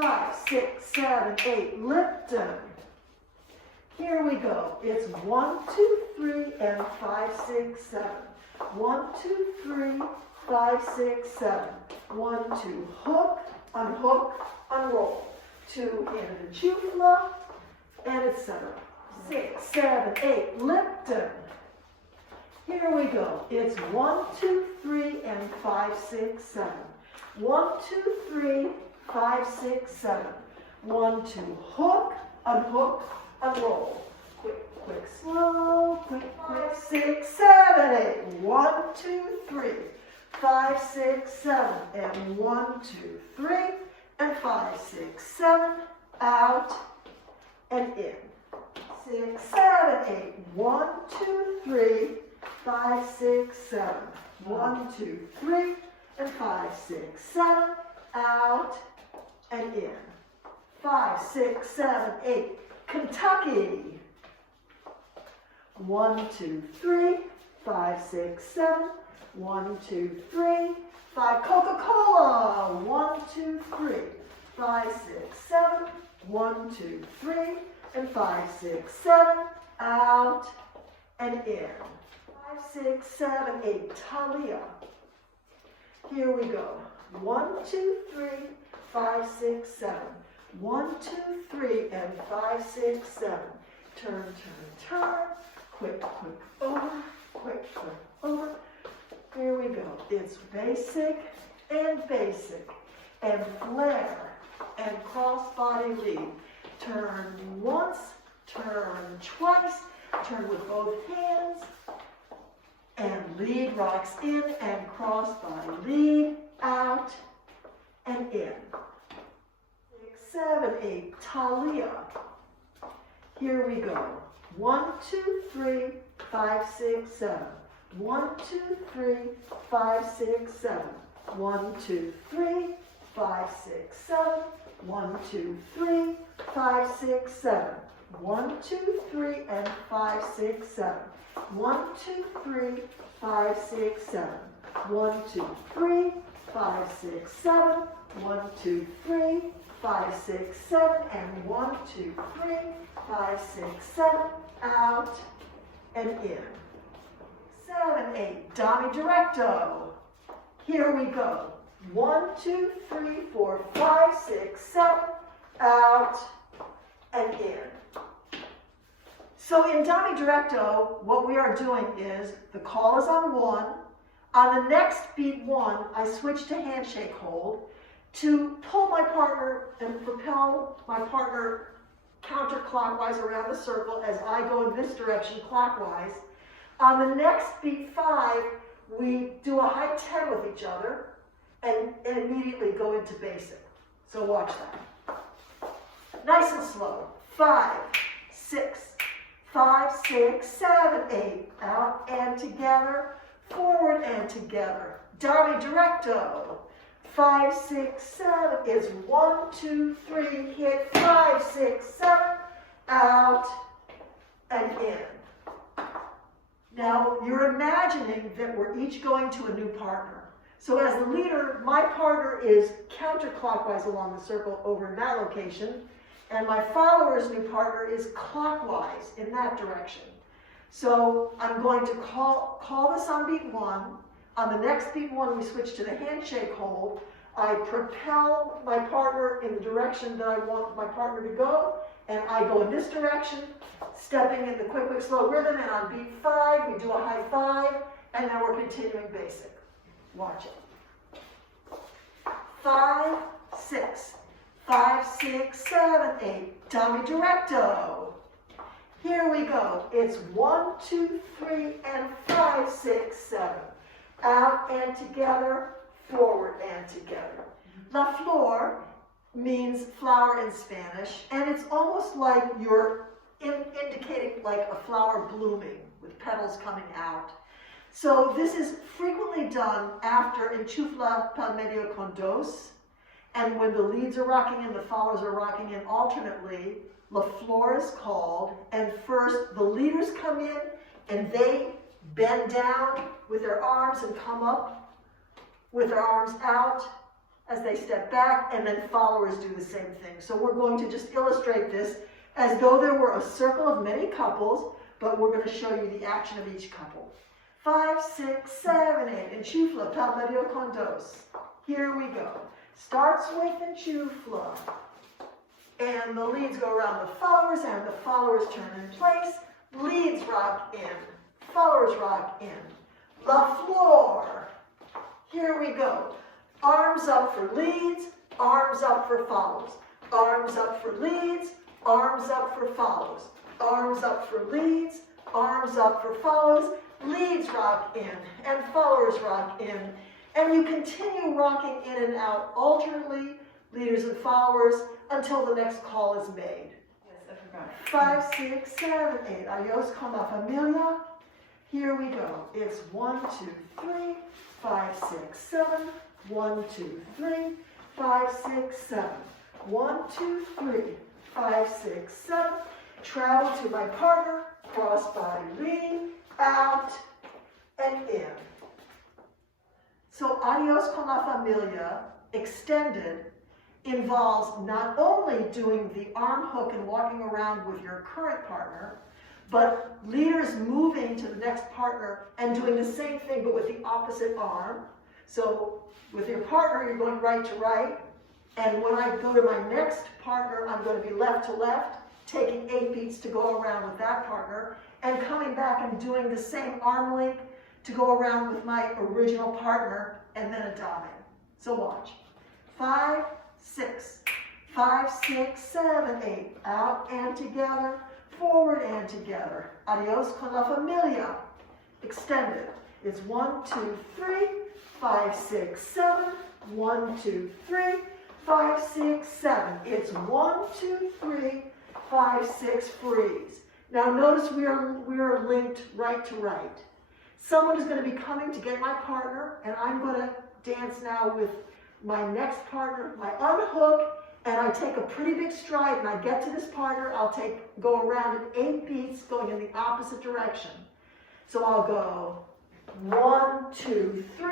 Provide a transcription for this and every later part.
5, 6, 7, 8. Lipton. Here we go. It's 1, 2, 3, and 5, 6, 7. 1, 2, 3, 5, 6, 7. 1, 2, hook, unhook, unroll. 2 in the jufla, and etc. 6, 7, 8. Lipton. Here we go. It's 1, 2, 3, and 5, 6, 7. 1, 2, 3, 5, 6, 7. 1, 2, hook, unhook, unroll. Quick, quick, slow, quick, quick. 6, 7, 8. 1, 2, 3, 5, 6, 7. And 1, 2, 3, and 5, 6, 7. Out and in. 6, 7, 8. 1, 2, 3, 5, 6, 7. 1, 2, 3, and 5, 6, 7. Out and in. 5, 6, 7, 8. Kentucky. 1, 2, 3, 5, 6, 7. 1, 2, 3, 5. Coca-Cola. 1, 2, 3, 5, 6, 7. 1, 2, 3, and 5, 6, 7. Out and in. 5, 6, 7, 8. Thalia. Here we go. 1, 2, 3, 5, 6, 7. 1, 2, 3, and 5, 6, 7. Turn, turn, turn. Quick, quick, over. Quick, quick, over. Here we go. It's basic and basic. And flare and cross-body lead. Turn once, turn twice. Turn with both hands. And lead rocks in and cross-body lead. Out and in. 6, 7, 8. Thalia. Here we go. 1, 2, 3, 5, 6, 7. 1, 2, 3, 5, 6, 7. 1, 2, 3, 5, 6, 7. 1, 2, 3, 5, 6, 7. 1, 2, 3, and 5, 6, 7. 1, 2, 3, 5, 6, 7. 1, 2, 3, 5, 6, 7. 1, 2, 3, 5, 6, 7. And 1, 2, 3, 5, 6, 7. Out and in. 7, 8. Dami Directo. Here we go. 1, 2, 3, 4, 5, 6, 7. Out and in. So in Dami Directo, what we are doing is the call is on 1. On the next beat 1, I switch to handshake hold to pull my partner and propel my partner counterclockwise around the circle as I go in this direction clockwise. On the next beat 5, we do a high 10 with each other and immediately go into basic. So watch that. Nice and slow. 5, 6, 5, 6, 7, 8. Out and together. Forward and together. Dami Directo. 5, 6, 7 is 1, 2, 3. Hit 5, 6, 7. Out and in. Now you're imagining that we're each going to a new partner. So as the leader, my partner is counterclockwise along the circle over in that location, and my follower's new partner is clockwise in that direction. So I'm going to call this on beat 1. On the next beat 1, we switch to the handshake hold. I propel my partner in the direction that I want my partner to go, and I go in this direction, stepping in the quick, quick, slow rhythm, and on beat 5, we do a high 5, and then we're continuing basic. Watch it. 5, 6, 5, 6, 7, 8. Dami Directo. Here we go. It's 1, 2, 3, and 5, 6, 7. Out and together, forward and together. La Flor means flower in Spanish, and it's almost like you're indicating like a flower blooming with petals coming out. So this is frequently done after enchufla pal medio con dos, and when the leads are rocking in, the followers are rocking in alternately. La Flor is called, and first the leaders come in and they bend down with their arms and come up with their arms out as they step back, and then followers do the same thing. So we're going to just illustrate this as though there were a circle of many couples, but we're going to show you the action of each couple. 5, 6, 7, 8. Enchufla, palmerio con dos. Here we go. Starts with enchufla. And the leads go around the followers, and the followers turn in place. Leads rock in. Followers rock in. La Flor. Here we go. Arms up for leads, arms up for follows. Arms up for leads, arms up for follows. Arms up for leads, arms up for follows. Leads rock in, and followers rock in. And you continue rocking in and out alternately, leaders and followers, until the next call is made. Yes, I 5, forgot. 6, 7, 8. Adios con la familia. Here we go. It's 1, 2, 3, 5, 6, 7. 1, 2, 3, 5, 6, 7. 1, 2, 3, 5, 6, 7. Travel to my partner, cross body lead, out, and in. So Adios con la familia, extended, involves not only doing the arm hook and walking around with your current partner, but leaders moving to the next partner and doing the same thing but with the opposite arm. So with your partner, you're going right to right, and when I go to my next partner, I'm going to be left to left, taking 8 beats to go around with that partner, and coming back and doing the same arm link to go around with my original partner, and then a dame. So watch. 5, 6, 5, 6, 7, 8. Out and together, forward and together. Adios con la familia. Extended. It's 1, 2, 3, 5, 6, 7. 1, 2, 3, 5, 6, 7. It's 1, 2, 3, 5, 6, freeze. Now notice we are linked right to right. Someone is going to be coming to get my partner, and I'm going to dance now with my next partner. I unhook, and I take a pretty big stride, and I get to this partner. I'll go around in 8 beats, going in the opposite direction. So I'll go 1, 2, 3,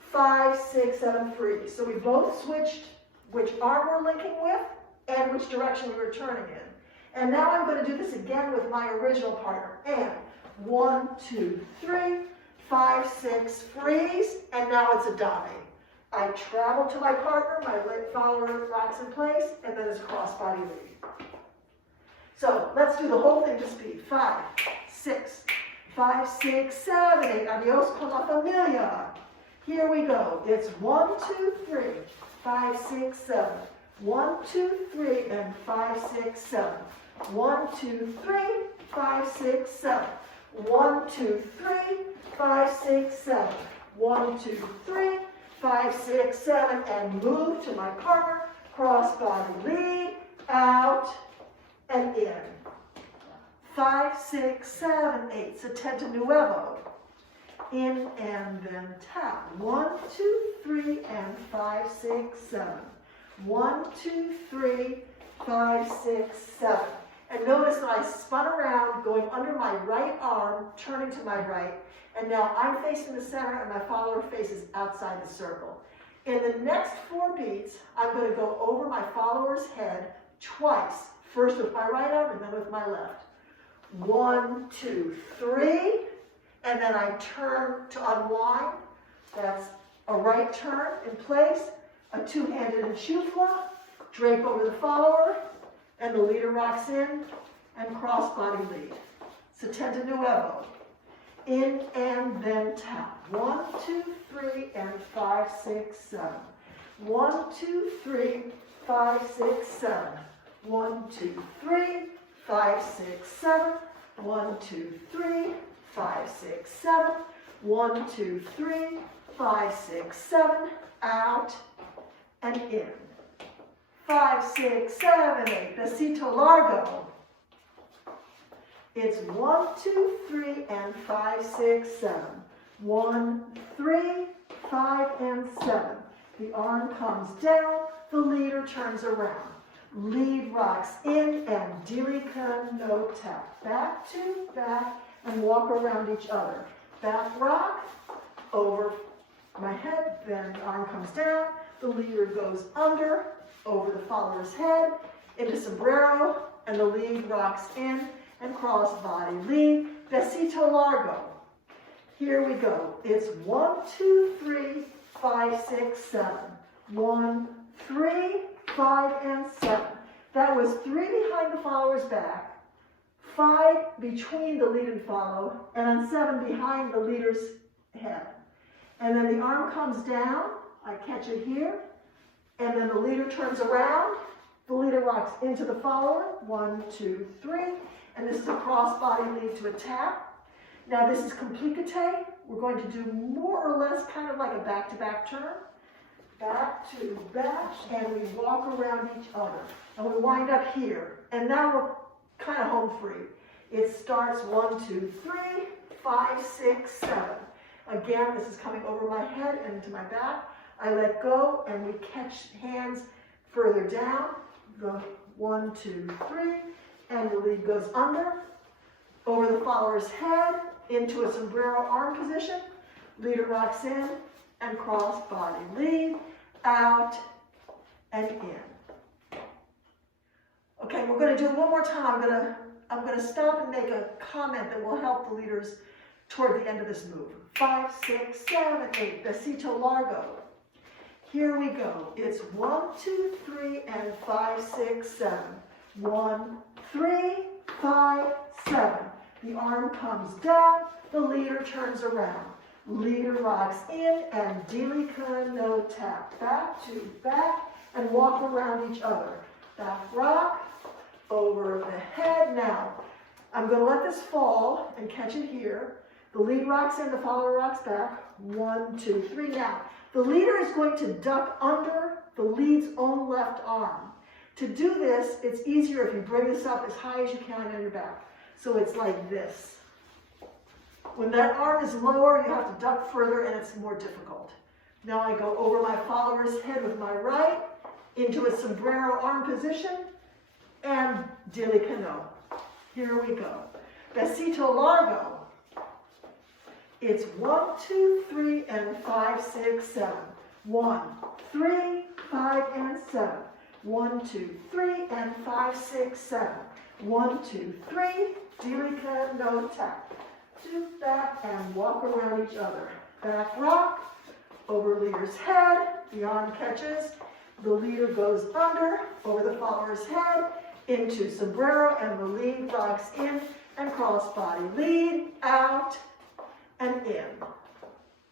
5, 6, 7, freeze. So we both switched which arm we're linking with and which direction we were turning in. And now I'm going to do this again with my original partner. And 1, 2, 3, 5, 6, freeze, and now it's a dame. I travel to my partner, my leg follower rocks in place, and then it's cross-body lead. So let's do the whole thing to speed. 5, 6, 5, 6, 7, 8. Adios con la familia. Here we go. It's 1, 2, 3, 5, 6, 7. 1, 2, 3, and 5, 6, 7. 1, 2, 3, 5, 6, 7. 1, 2, 3, 5, 6, 7. 1, 2, 3, 5, 6, 7, and move to my partner. Cross body lead, out, and in. 5, 6, 7, 8. Setenta nuevo. In and then tap. 1, 2, 3, and 5, 6, 7. 1, 2, 3, 5, 6, 7. And notice that I spun around, going under my right arm, turning to my right, and now I'm facing the center and my follower faces outside the circle. In the next 4 beats, I'm going to go over my follower's head twice, first with my right arm and then with my left. 1, 2, 3, and then I turn to unwind. That's a right turn in place, a 2-handed enchufla, drape over the follower, and the leader rocks in, and cross-body lead. Setenta nuevo. In and then tap. 1, 2, 3, and 5, 6, 7. 1, 2, 3, 5, 6, 7. 1, 2, 3, 5, 6, 7. 1, 2, 3, 5, 6, 7. 1, 2, 3, 5, 6, 7. Out and in. 5, 6, 7, 8. Besito Largo. It's 1, 2, 3, and 5, 6, 7. 1, 3, 5, and 7. The arm comes down. The leader turns around. Lead rocks in and dirica no tap. Back to back and walk around each other. Back rock over my head, then arm comes down. the leader goes under, over the follower's head, into sombrero, and the lead rocks in and cross body lead. Besito Largo. Here we go. It's 1, 2, 3, 5, 6, 7. 1, 3, 5, and 7. That was 3 behind the follower's back, 5 between the lead and follow, and then 7 behind the leader's head. And then the arm comes down, I catch it here, and then the leader turns around, the leader rocks into the follower, 1, 2, 3, and this is a cross body lead to a tap. Now this is compliqué. We're going to do more or less kind of like a back-to-back turn. Back to back, and we walk around each other. And we wind up here. And now we're kind of home free. It starts 1, 2, 3, 5, 6, 7. Again, this is coming over my head and into my back. I let go, and we catch hands further down. The 1, 2, 3, and the lead goes under, over the follower's head, into a sombrero arm position. Leader rocks in, and cross body lead, out, and in. Okay, we're going to do it one more time. I'm going to stop and make a comment that will help the leaders toward the end of this move. 5, 6, 7, 8. Besito Largo. Here we go. It's 1, 2, 3, and 5, 6, 7. 1, 3, 5, 7. The arm comes down. The leader turns around. Leader rocks in and no tap. Back to back and walk around each other. Back rock, over the head. Now, I'm going to let this fall and catch it here. The lead rocks in, the follower rocks back. 1, 2, 3. Now, the leader is going to duck under the lead's own left arm. To do this, it's easier if you bring this up as high as you can on your back. So it's like this. When that arm is lower, you have to duck further, and it's more difficult. Now I go over my follower's head with my right, into a sombrero arm position, and delicano. Here we go. Besito Largo. It's 1, 2, 3, and 5, 6, 7. 1, 3, 5, and 7. 1, 2, 3, and 5, 6, 7. 1, 2, 3, delicano tap. Do back and walk around each other. Back rock, over leader's head, the arm catches, the leader goes under, over the follower's head, into sombrero, and the lead rocks in and cross body lead, out, and in.